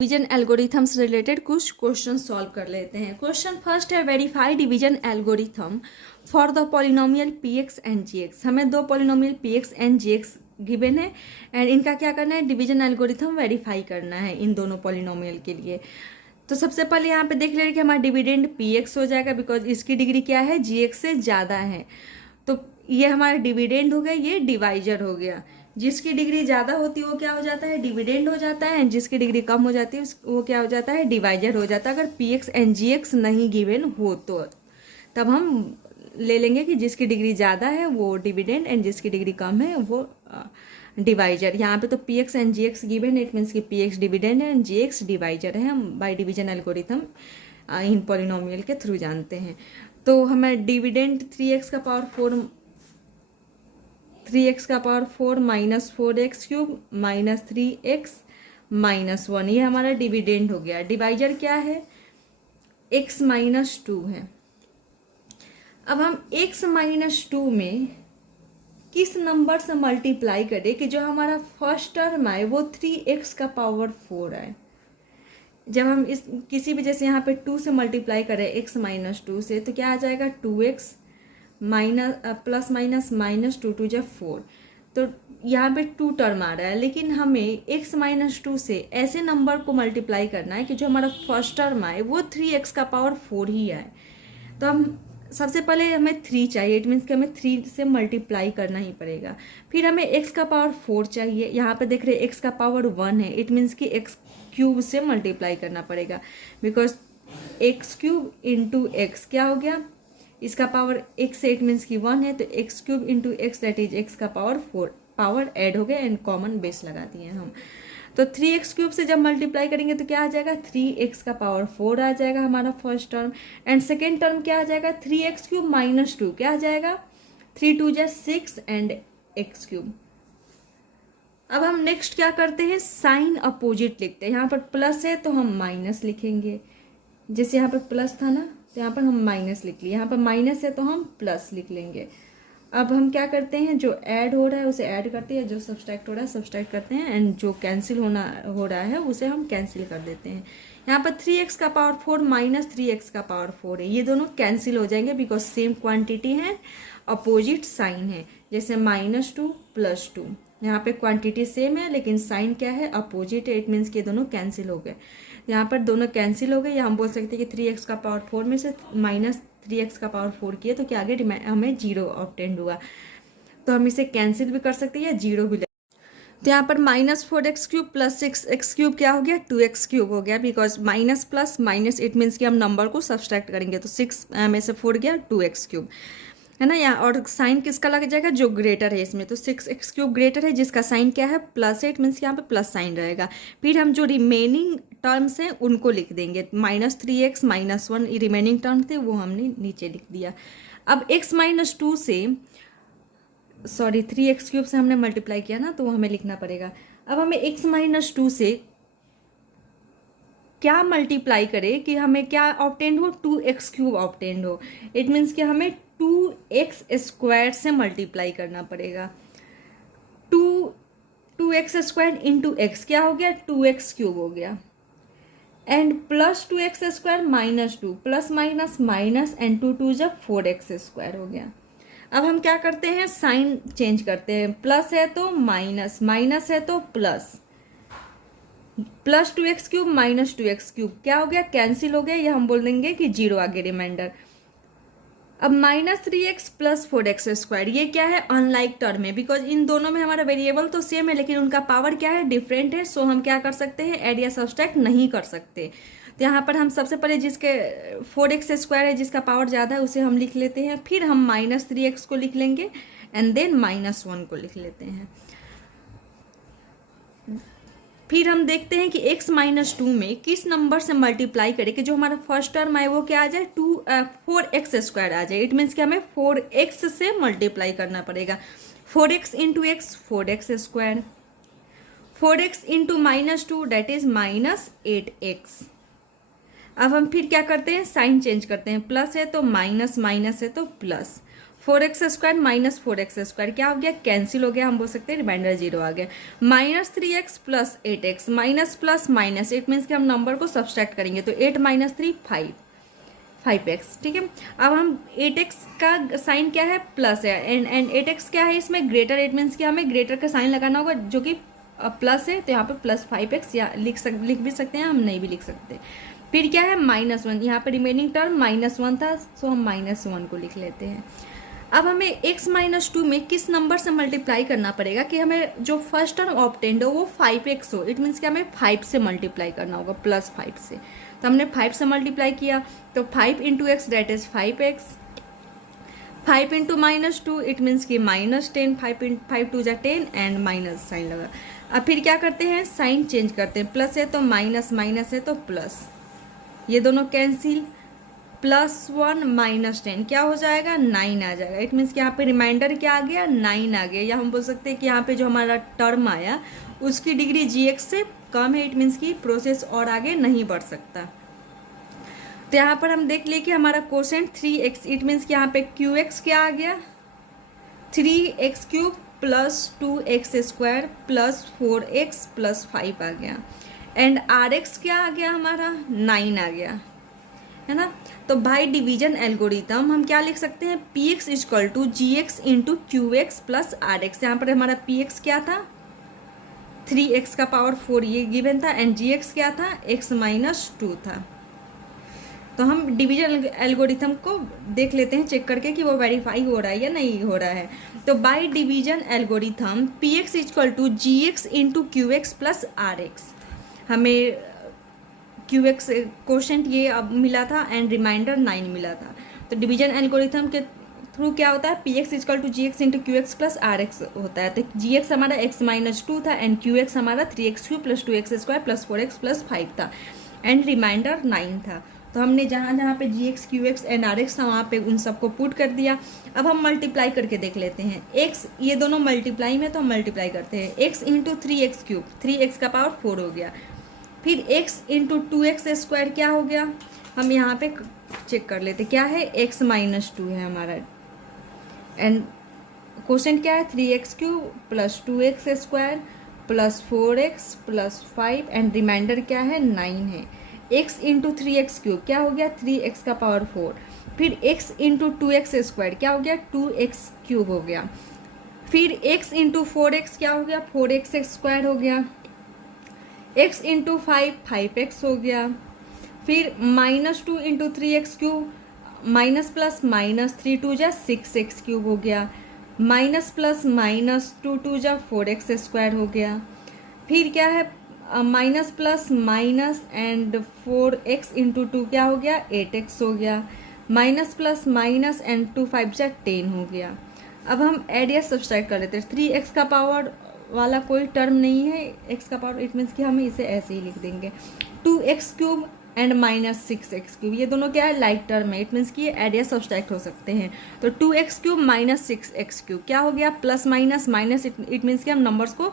Division algorithm से related कुछ question solve कर लेते हैं। क्वेश्चन फर्स्ट है, verify division algorithm for the polynomial P X and G X. हमें दो polynomial P X and G X given है एंड इनका क्या करना है, डिवीजन एल्गोरिथम वेरीफाई करना है इन दोनों पॉलिनोमियल के लिए। तो सबसे पहले यहाँ पे देख ले रहे कि हमारा डिविडेंड पी एक्स हो जाएगा बिकॉज इसकी डिग्री क्या है, जी एक्स से ज़्यादा है। तो ये हमारा डिविडेंड हो गया, ये डिवाइजर हो गया। जिसकी डिग्री ज़्यादा होती है वो क्या हो जाता है, डिविडेंड हो जाता है, एंड जिसकी डिग्री कम हो जाती है वो क्या हो जाता है, डिवाइजर हो जाता है। अगर P X and G X नहीं गिवन हो तो तब हम ले लेंगे कि जिसकी डिग्री ज़्यादा है वो डिविडेंड एंड जिसकी डिग्री कम है वो डिवाइजर। यहाँ पे तो P X and G X given है, इट मीन्स कि पी एक्स डिविडेंड है एंड जी एक्स डिवाइजर है। हम बाय डिवीजन एल्गोरिथम इन पॉलिनोमियल के थ्रू जानते हैं। तो हमें डिविडेंड 3x का power 4 minus 4x cube minus 3x minus 1, ये हमारा डिविडेंड हो गया। डिवाइजर क्या है, x माइनस 2 है। अब हम x माइनस 2 में किस नंबर से मल्टीप्लाई करें कि जो हमारा फर्स्ट टर्म आए वो 3x का पावर 4 आए। जब हम इस किसी भी जैसे यहाँ पे 2 से मल्टीप्लाई करें x माइनस 2 से तो क्या आ जाएगा, 2x minus plus minus minus 2 2 4। तो यहाँ पे 2 टर्म आ रहा है, लेकिन हमें x माइनस 2 से ऐसे नंबर को मल्टीप्लाई करना है कि जो हमारा फर्स्ट टर्म आए वो 3x का पावर 4 ही आए। तो हम सबसे पहले हमें 3 चाहिए, इट मीन्स कि हमें 3 से मल्टीप्लाई करना ही पड़ेगा। फिर हमें x का पावर 4 चाहिए, यहाँ पे देख रहे हैं x का पावर 1 है, इट मीन्स कि x क्यूब से मल्टीप्लाई करना पड़ेगा because x cube into x क्या हो गया, इसका पावर x से इट मीन्स कि 1 है, तो x cube into x that is x का पावर 4, पावर ऐड हो गया एंड कॉमन बेस लगा दिए हम। तो 3x क्यूब से जब मल्टीप्लाई करेंगे तो क्या आ जाएगा, 3x का पावर 4 आ जाएगा हमारा first term. And second term क्या आ जाएगा, 3x क्यूब माइनस 2 क्या आ जाएगा, 3 2 6 एंड x क्यूब। अब हम नेक्स्ट क्या करते हैं, साइन अपोजिट लिखते हैं। यहाँ पर प्लस है तो हम माइनस लिखेंगे, जैसे यहाँ पर प्लस था ना तो यहाँ पर हम माइनस लिख लिए, यहाँ पर माइनस है तो हम प्लस लिख लेंगे। अब हम क्या करते हैं, जो ऐड हो रहा है उसे ऐड करते हैं, जो सब्सट्रैक्ट हो रहा है सब्सट्रैक्ट करते हैं, एंड जो कैंसिल हो रहा है उसे हम कैंसिल कर देते हैं। यहाँ पर 3x का पावर 4 माइनस 3x का पावर 4 है, ये दोनों कैंसिल हो जाएंगे बिकॉज सेम क्वांटिटी है, अपोजिट साइन है। जैसे -2 + 2, यहाँ पे क्वांटिटी सेम है लेकिन साइन क्या है, अपोजिट है, इट मीन्स कि दोनों कैंसिल हो गए। यहाँ पर दोनों कैंसिल हो गए, या हम बोल सकते हैं कि 3x का पावर 4 में से माइनस 3x का पावर 4 किए तो क्या आगे हमें 0 ऑब्टेंड हुआ। तो हम इसे कैंसिल भी कर सकते हैं या 0 भी। तो यहाँ पर -4x cube plus 6x cube क्या हो गया, 2x क्यूब हो गया because minus plus minus it means कि हम नंबर को सब्सट्रैक्ट करेंगे तो 6 में से 4 गया 2x क्यूब है ना। यहाँ और साइन किसका लग जाएगा, जो ग्रेटर है इसमें, तो 6x क्यूब ग्रेटर है जिसका साइन क्या है, प्लस है, इट मीन्स यहाँ पे प्लस साइन रहेगा। फिर हम जो रिमेनिंग टर्म्स हैं उनको लिख देंगे, -3x -1 रिमेनिंग टर्म थे वो हमने नीचे लिख दिया। अब x माइनस 2 से 3x क्यूब से हमने मल्टीप्लाई किया ना तो वो हमें लिखना पड़ेगा। अब हमें x माइनस 2 से क्या मल्टीप्लाई करें कि हमें क्या ऑब्टेंड हो, 2x क्यूब ऑब्टेंड हो, इट मीन्स कि हमें 2x स्क्वायर से मल्टीप्लाई करना पड़ेगा। 2x स्क्वायर इंटू एक्स क्या हो गया, 2x क्यूब हो गया, and plus 2x square minus 2 plus minus minus and 2 2 जब 4x स्क्वायर हो गया। अब हम क्या करते हैं, साइन चेंज करते हैं, प्लस है तो माइनस, माइनस है तो plus, plus 2x cube minus 2x cube क्या हो गया, कैंसिल हो गया, या हम बोल देंगे कि 0 आगे रिमाइंडर। अब -3x प्लस 4x स्क्वायर ये क्या है, अनलाइक टर्म है बिकॉज इन दोनों में हमारा वेरिएबल तो सेम है लेकिन उनका पावर क्या है, डिफरेंट है। सो हम क्या कर सकते हैं, ऐड या सब्सट्रैक्ट नहीं कर सकते। तो यहाँ पर हम सबसे पहले जिसके 4x स्क्वायर है जिसका पावर ज़्यादा है उसे हम लिख लेते हैं, फिर हम -3x को लिख लेंगे एंड देन -1 को लिख लेते हैं। फिर हम देखते हैं कि x माइनस 2 में किस नंबर से मल्टीप्लाई करें कि जो हमारा फर्स्ट टर्म आए वो क्या आ जाए, 4x स्क्वायर आ जाए, इट मीन्स कि हमें 4x से मल्टीप्लाई करना पड़ेगा। 4x into X 4x square, 4x into -2 that is -8x। अब हम फिर क्या करते हैं, साइन चेंज करते हैं, प्लस है तो माइनस, माइनस है तो प्लस, 4x² माइनस 4x² क्या हो गया, कैंसिल हो गया, हम बोल सकते हैं रिमाइंडर 0 आ गया। -3x plus 8x minus plus minus, it means कि हम नंबर को सब्सट्रैक्ट करेंगे तो 8 - 3 5x, ठीक है। अब हम 8x का साइन क्या है, प्लस है, एंड 8x क्या है इसमें ग्रेटर, इट मीन्स कि हमें ग्रेटर का साइन लगाना होगा जो कि प्लस है, तो यहाँ पे प्लस 5x या लिख भी सकते हैं, हम नहीं भी लिख सकते। फिर क्या है -1, यहाँ पे रिमेनिंग टर्म -1 था, सो हम -1 को लिख लेते हैं। अब हमें x - 2 में किस नंबर से मल्टीप्लाई करना पड़ेगा कि हमें जो फर्स्ट टर्म ऑब्टेन्ड हो वो 5x हो, इट मीन्स कि हमें 5 से मल्टीप्लाई करना होगा, +5 से। तो हमने 5 से मल्टीप्लाई किया, तो 5 × x that is 5x, 5 × -2 it means कि -10, 5 2 = 10 एंड माइनस साइन लगा। अब फिर क्या करते हैं, साइन चेंज करते हैं, प्लस है तो माइनस, माइनस है तो प्लस, ये दोनों कैंसिल, +1 - 10 क्या हो जाएगा, 9 आ जाएगा। इट मीन्स कि यहाँ पे रिमाइंडर क्या आ गया, 9 आ गया, या हम बोल सकते हैं कि यहाँ पे जो हमारा टर्म आया उसकी डिग्री gx से कम है, इट मीन्स कि प्रोसेस और आगे नहीं बढ़ सकता। तो यहाँ पर हम देख लिए कि हमारा कोसेंट 3x, इट मीन्स कि यहाँ पे qx क्या आ गया, 3x³ + 2x² + 4x + 5 आ गया, एंड rx क्या आ गया हमारा, 9 आ गया, है ना। तो बाय डिवीजन एल्गोरिथम हम क्या लिख सकते हैं, px = gx × qx + rx। यहाँ पर हमारा px क्या था, 3x⁴ ये गिवन था, एंड gx क्या था, x - 2 था। तो हम डिवीजन एल्गोरिथम को देख लेते हैं चेक करके कि वो वेरीफाई हो रहा है या नहीं हो रहा है। तो bye division algorithm px = gx × qx + rx, हमें qx क्वोशेंट ये अब मिला था एंड रिमाइंडर 9 मिला था। तो डिवीजन एल्गोरिथम के थ्रू क्या होता है, px = gx × qx + rx होता है। तो gx हमारा x - 2 था एंड qx हमारा 3x³ + 2x² + 4x + 5 था एंड रिमाइंडर 9 था। तो हमने जहाँ जहाँ पे gx, qx एंड rx था वहाँ पे उन सबको पुट कर दिया। अब हम मल्टीप्लाई करके देख लेते हैं, x ये दोनों मल्टीप्लाई में, तो हम मल्टीप्लाई करते हैं, x × 3x³ 3x⁴ हो गया, फिर x × 2x² क्या हो गया, हम यहाँ पे चेक कर लेते क्या है, x - 2 है हमारा, एंड क्वेश्चन क्या है, 3x³ + 2x² + 4x + 5 and reminder क्या है, 9 है। x × 3x³ क्या हो गया, 3x⁴, फिर x × 2x² क्या हो गया, 2x³ हो गया, फिर x × 4x क्या हो गया, 4x² हो गया, x × 5 5x हो गया, फिर -2 × 3x³ माइनस प्लस माइनस 3 2 जा 6x³ हो गया, माइनस प्लस माइनस 2 2 जा 4x² हो गया, फिर क्या है minus plus minus and 4x × 2 क्या हो गया 8x हो गया, माइनस प्लस माइनस एंड 2 5 जा 10 हो गया। अब हम ऐड या सब्सट्रैक्ट कर लेते हैं, 3x का पावर वाला कोई टर्म नहीं है, x का पावर इट मीन्स कि हम इसे ऐसे ही लिख देंगे, 2x³ एंड माइनस 6x³ ये दोनों क्या है लाइक टर्म है, इट मीन्स कि ये ऐड या सब्सट्रैक्ट हो सकते हैं। तो 2x³ माइनस 6x³ क्या हो गया plus minus minus, it means कि हम नंबर्स को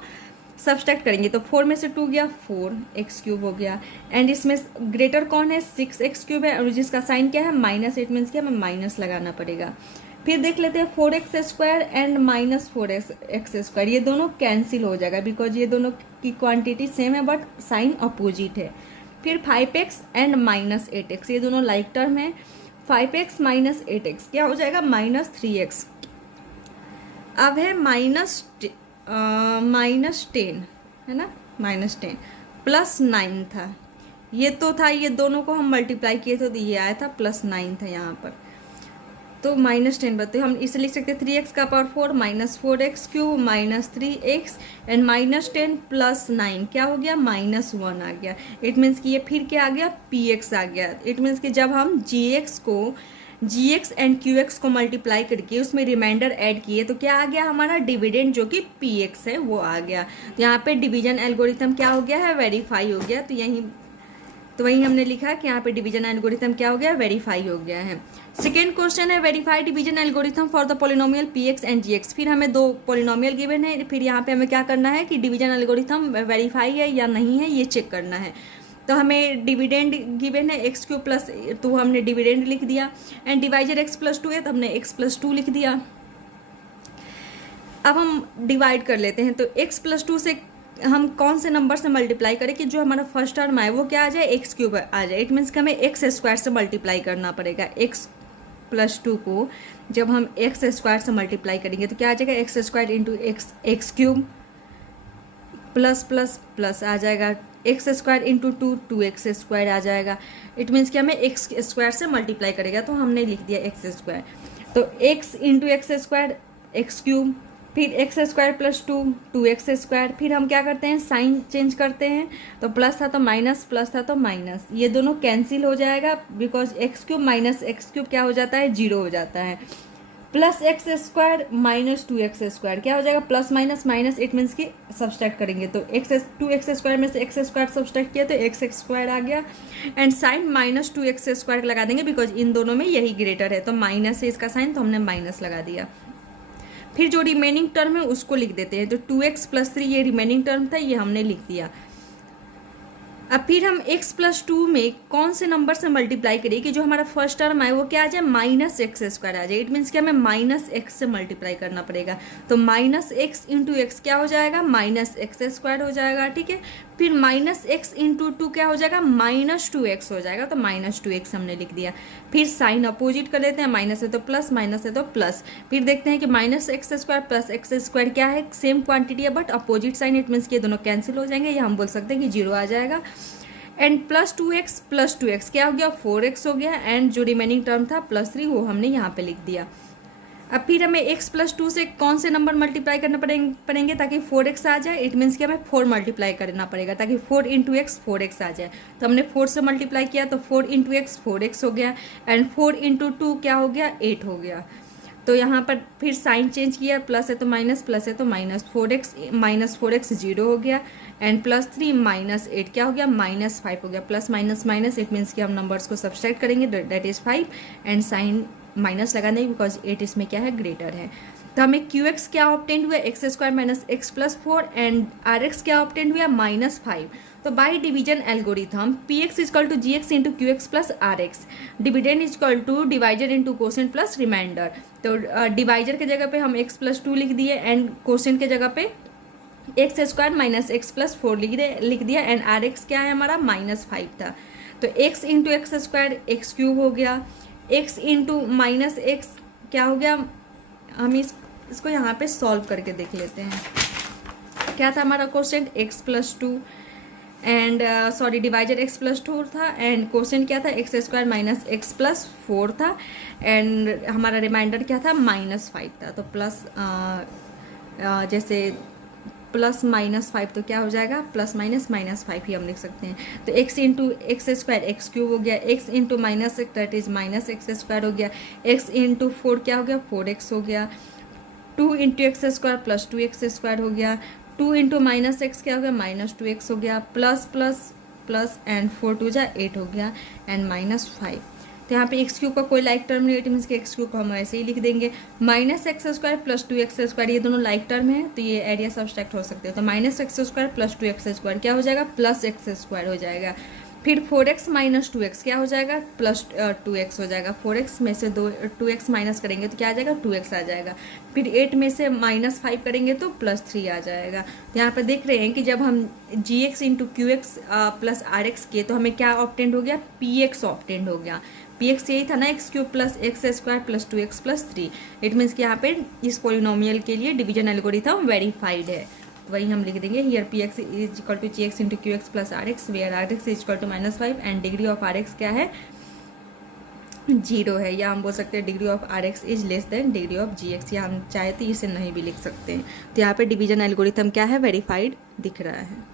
सब्सट्रैक्ट करेंगे, तो 4 में से 2 गया 4x³ हो गया, एंड इसमें ग्रेटर कौन है 6x³ है और जिसका साइन क्या है माइनस, इट मीन्स कि हमें माइनस लगाना पड़ेगा। फिर देख लेते हैं 4x² एंड माइनस 4x², ये दोनों कैंसिल हो जाएगा बिकॉज ये दोनों की क्वांटिटी सेम है बट साइन अपोजिट है। फिर 5x एंड माइनस 8x ये दोनों लाइक टर्म है, 5x माइनस 8x क्या हो जाएगा माइनस 3x। अब है माइनस 10 है ना, माइनस 10 प्लस 9 था, ये तो था, ये दोनों को हम मल्टीप्लाई किए थे तो ये आया था प्लस 9 था यहाँ पर, तो माइनस 10 बताते हम इसे लिख सकते हैं 3x⁴ minus 4x³ minus 3x and minus 10 plus 9 क्या हो गया माइनस 1 आ गया। इट मीन्स कि ये फिर क्या आ गया px आ गया। इट मीन्स कि जब हम gx एंड qx को मल्टीप्लाई करके उसमें रिमाइंडर ऐड किए तो क्या आ गया हमारा डिविडेंड जो कि px है वो आ गया। तो यहाँ पे डिवीजन एल्गोरिथम क्या हो गया है वेरीफाई हो गया। तो वही हमने लिखा कि यहाँ पे डिवीजन एल्गोरिथम क्या हो गया वेरीफाई हो गया है। सेकेंड क्वेश्चन है verify division algorithm for the polynomial px and gx। फिर हमें दो पोलिनोमियल गिवन है, फिर यहाँ पे हमें क्या करना है कि डिवीजन एल्गोरिथम वेरीफाई है या नहीं है ये चेक करना है। तो हमें डिविडेंड गिवन है एक्स क्यूब प्लस, तो हमने डिविडेंड लिख दिया, and divisor x plus two है तो हमने एक्स प्लस टू लिख दिया। अब हम डिवाइड कर लेते हैं, तो एक्स प्लस टू से हम कौन से नंबर से मल्टीप्लाई करें कि जो हमारा फर्स्ट टर्म आए वो क्या आ जाए, एक्स क्यूब आ जाए। इट मीन्स कि हमें एक्स स्क्वायर से मल्टीप्लाई करना पड़ेगा। एक्स प्लस टू को जब हम एक्स स्क्वायर से मल्टीप्लाई करेंगे तो क्या आ जाएगा, X square into X cube plus plus plus आ जाएगा, X square into two X square आ जाएगा। इट मीन्स कि हमें एक्स स्क्वायर से मल्टीप्लाई करेगा, तो हमने लिख दिया एक्स स्क्वायर। तो X into X square X cube, फिर X square plus two X square, फिर हम क्या करते हैं साइन चेंज करते हैं, तो प्लस था तो माइनस, प्लस था तो माइनस, ये दोनों कैंसिल हो जाएगा because x cube minus x cube क्या हो जाता है, जीरो हो जाता है। Plus X square minus two X square क्या हो जाएगा, plus minus minus, it means की सब्सट्रैक्ट करेंगे तो टू एक्स स्क्वायर में से एक्स स्क्वायर सब्सट्रैक्ट किया तो एक्स स्क्वायर आ गया, and sign minus two X square लगा देंगे बिकॉज इन दोनों में यही ग्रेटर है, तो माइनस है इसका साइन, तो हमने माइनस लगा दिया। फिर जो रिमेनिंग टर्म है उसको लिख देते हैं, तो 2x प्लस 3 ये रिमेनिंग टर्म था, ये हमने लिख दिया। अब फिर हम x प्लस टू में कौन से नंबर से मल्टीप्लाई करिए कि जो हमारा फर्स्ट टर्म आए वो क्या आ जाए, माइनस एक्स स्क्वायर आ जाए। इट मीन्स कि हमें माइनस एक्स से मल्टीप्लाई करना पड़ेगा, तो माइनस एक्स इंटू एक्स क्या हो जाएगा, माइनस एक्स स्क्वायर हो जाएगा, ठीक है। फिर माइनस एक्स इंटू टू क्या हो जाएगा, माइनस टू एक्स हो जाएगा, तो माइनस टू एक्स हमने लिख दिया। फिर साइन अपोजिट कर लेते हैं, माइनस है तो प्लस, माइनस है तो प्लस। फिर देखते हैं कि minus X square plus X square क्या है, सेम क्वांटिटी है but opposite sign, it means कि ये दोनों कैंसिल हो जाएंगे, या हम बोल सकते हैं कि जीरो आ जाएगा। एंड प्लस टू एक्स क्या हो गया, 4x हो गया, एंड जो रिमेनिंग टर्म था प्लस 3 वो हमने यहाँ पे लिख दिया। अब फिर हमें x प्लस टू से कौन से नंबर मल्टीप्लाई करना पड़ेंगे ताकि 4x आ जाए। इट मीन्स कि हमें 4 मल्टीप्लाई करना पड़ेगा ताकि 4 इंटू एक्स 4x आ जाए। तो हमने 4 से मल्टीप्लाई किया तो 4 इंटू एक्स 4x हो गया, एंड 4 इंटू टू क्या हो गया, 8 हो गया। तो यहाँ पर फिर साइन चेंज किया, प्लस है तो माइनस, प्लस है तो minus, 4x minus 4x zero हो गया, एंड प्लस 3 माइनस 8 क्या हो गया, माइनस 5 हो गया। Plus minus minus, it means कि हम नंबर्स को सब्सट्रैक्ट करेंगे, that is 5, and sign minus लगा देंगे बिकॉज 8 इसमें क्या है, ग्रेटर है। तो हमें क्यू एक्स क्या ऑब्टेन हुआ, X square minus X plus 4, and R X क्या ऑब्टेन हुआ, माइनस 5। तो by division algorithm P X equal to G X into Q X plus R X, dividend equal to divisor into quotient plus remainder. तो divisor के जगह पे हम x plus two लिख दिए, एंड कोसेंट के जगह पे x square minus X plus 4 लिख दिया, एंड आर एक्स क्या है हमारा, माइनस 5 था। तो X into X square X cube हो गया, एक्स इंटू माइनस एक्स क्या हो गया, हम इसको यहाँ पे सॉल्व करके देख लेते हैं। क्या था हमारा question, x plus two, and sorry divisor x plus 2 था, एंड क्वेश्चन क्या था, x square minus X plus 4 था, एंड हमारा रिमाइंडर क्या था, माइनस 5 था। तो प्लस जैसे प्लस माइनस 5 तो क्या हो जाएगा, प्लस माइनस माइनस 5 ही हम लिख सकते हैं। तो X into X square X cube हो गया, x into minus x that is minus X square हो गया, एक्स इंटू 4 क्या हो गया, 4x हो गया, 2 into X square plus 2x square हो गया, 2 इंटू माइनस एक्स क्या हो गया, माइनस 2x हो गया, प्लस प्लस प्लस, एंड 4 2 जा 8 हो गया, एंड माइनस 5। तो यहाँ पे एक्स क्यूब का कोई लाइक टर्म नहीं है, मीन्स कि एक्स क्यूब को हम ऐसे ही लिख देंगे। Minus X square plus 2x square ये दोनों लाइक टर्म है, तो ये एरिया सब्सट्रैक्ट हो सकते हैं। तो minus X square plus 2x square क्या हो जाएगा, प्लस एक्स स्क्वायर हो जाएगा। फिर 4x माइनस 2x क्या हो जाएगा, प्लस 2x हो जाएगा। 4x में से 2x माइनस करेंगे तो क्या आ जाएगा, 2x आ जाएगा। फिर 8 में से माइनस 5 करेंगे तो प्लस 3 आ जाएगा। तो यहाँ पर देख रहे हैं कि जब हम gx into Q X plus R X किए तो हमें क्या ऑब्टेंड हो गया, px ऑब्टेंड हो गया। px यही था ना, x cube plus X square plus 2x plus 3। It means कि यहाँ पे इस पोलिनोमियल के लिए डिवीजन एल्गोरिथम वेरीफाइड है। वही हम लिख देंगे here P X is equal to G X into Q X plus R X, where R X is equal to minus 5, and degree of R X क्या है, 0 है। या हम बोल सकते हैं degree of R X is less than degree of G X, या हम चाहे तो इसे नहीं भी लिख सकते हैं। तो यहाँ पे डिवीजन एल्गोरिथम क्या है, वेरीफाइड दिख रहा है।